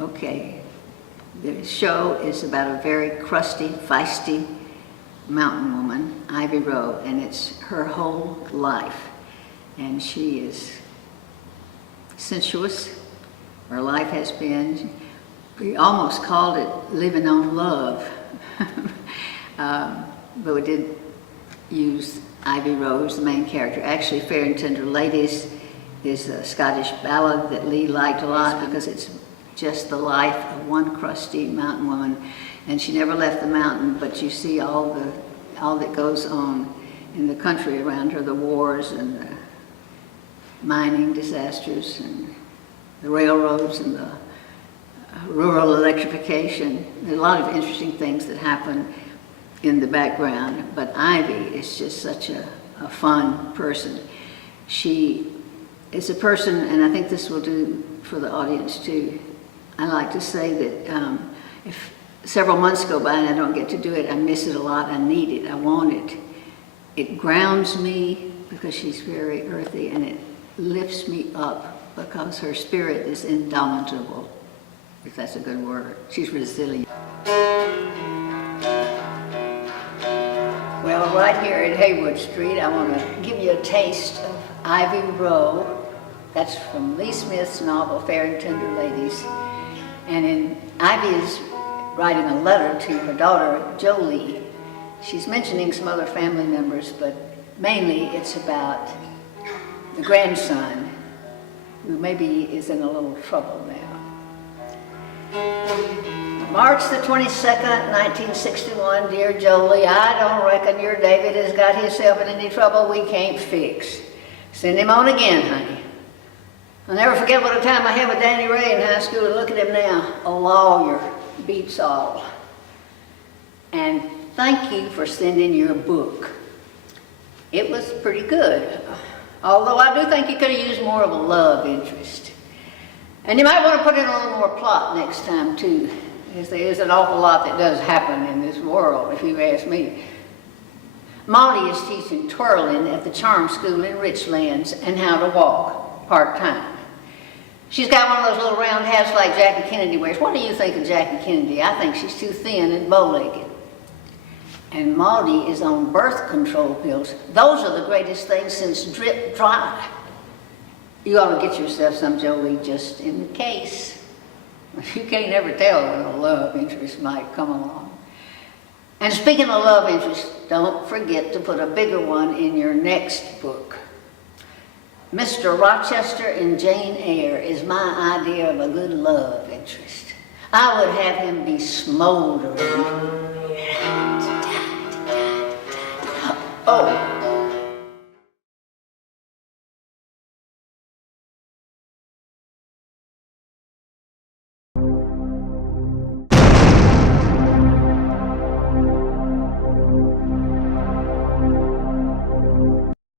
Okay, the show is about a very crusty, feisty mountain woman, Ivy Rowe, and it's her whole life. And she is sensuous. Her life has been, we almost called it living on love. But we did use Ivy Rowe as the main character. Actually, Fair and Tender Ladies is a Scottish ballad that Lee liked a lot because it's just the life of one crusty mountain woman. And she never left the mountain, but you see all that goes on in the country around her, the wars and the mining disasters and the railroads and the rural electrification. There's a lot of interesting things that happen in the background, but Ivy is just such a fun person. She is a person, and I think this will do for the audience too. I like to say that if several months go by and I don't get to do it, I miss it a lot, I need it, I want it. It grounds me because she's very earthy, and it lifts me up because her spirit is indomitable, if that's a good word. She's resilient. Well, right here at Haywood Street, I want to give you a taste of Ivy Rowe. That's from Lee Smith's novel, Fair and Tender Ladies. And Ivy is writing a letter to her daughter, Jolie. She's mentioning some other family members, but mainly it's about the grandson, who maybe is in a little trouble now. March the 22nd, 1961, dear Jolie, I don't reckon your David has got himself in any trouble we can't fix. Send him on again, honey. I'll never forget what a time I had with Danny Ray in high school, and look at him now, a lawyer, beats all. And thank you for sending your book. It was pretty good, although I do think you could have used more of a love interest. And you might want to put in a little more plot next time too, because there is an awful lot that does happen in this world, if you ask me. Molly is teaching twirling at the charm school in Richlands and how to walk part-time. She's got one of those little round hats like Jackie Kennedy wears. What do you think of Jackie Kennedy? I think she's too thin and bow-legged. And Molly is on birth control pills. Those are the greatest things since drip dry. You ought to get yourself some, Jolie, just in case. You can't ever tell when a love interest might come along. And speaking of love interest, don't forget to put a bigger one in your next book. Mr. Rochester in Jane Eyre is my idea of a good love interest. I would have him be smoldering. Oh,